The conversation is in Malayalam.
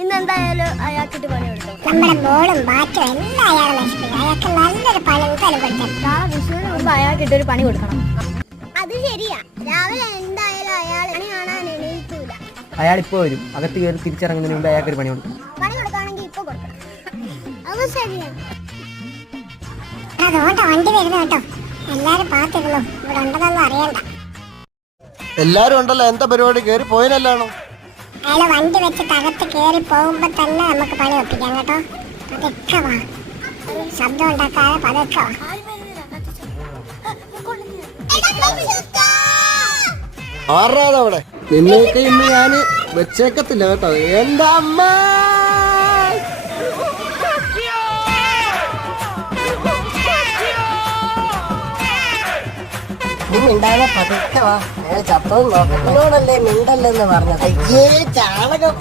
ഇന്നെന്തായാലും അയാൾക്കിട്ട് പണി കൊടുക്കും. നമ്മുടെ മോളും ബാറ്റും എല്ലാം അയാളെ നശിപ്പിക്കും. അയാൾക്ക് നല്ലൊരു പണി കൊടുക്കണം. നാളെ വിഷുവിന് മുമ്പ് അയാൾക്കിട്ടൊരു പണി കൊടുക്കണം. അത് ശരിയാ. രാവിലെ എന്തായാലും അയാൾ പണി കാണാൻ എണീക്കൂല. അയാൾ ഇപ്പൊ വരും. അകത്ത് കയറി തിരിച്ചിറങ്ങുന്നതിന് മുമ്പ് അയാൾക്കൊരു പണി കൊടുക്കും. പണി കൊടുക്കുകയാണെങ്കിൽ ഇപ്പൊ കൊടുക്കണം. അത് ശരിയാണ്. അതുകൊണ്ട് വണ്ടി വരുന്നു കേട്ടോ. എല്ലാരും പാത്തിരുന്നു. ഇവിടെ ഉണ്ടെന്നൊന്നും അറിയണ്ട. എല്ലാരും ഉണ്ടല്ലോ. എന്താ പരിപാടി? കേറി പോയനല്ലാണോ? അയാള് വണ്ടി വെച്ചിട്ട് അകത്ത് കയറി പോകുമ്പോ തന്നെ നമുക്ക് പണി ഒപ്പിക്കാം കേട്ടോ. പതുക്കെ വാ. ശബ്ദം ഉണ്ടാക്കാതെ പതുക്കെ വാ. ആറാതെ അവിടെ നിന്നേക്ക് ഇന്ന് ഞാന് വെച്ചേക്കത്തില്ല കേട്ടോ. എന്റെ അമ്മ മിണ്ടാതെ പതുക്കെ വാ. ചത്തവും നോക്കണോടല്ലേ മിണ്ടല്ലെന്ന് പറഞ്ഞത്. അയ്യേ ചാണകം.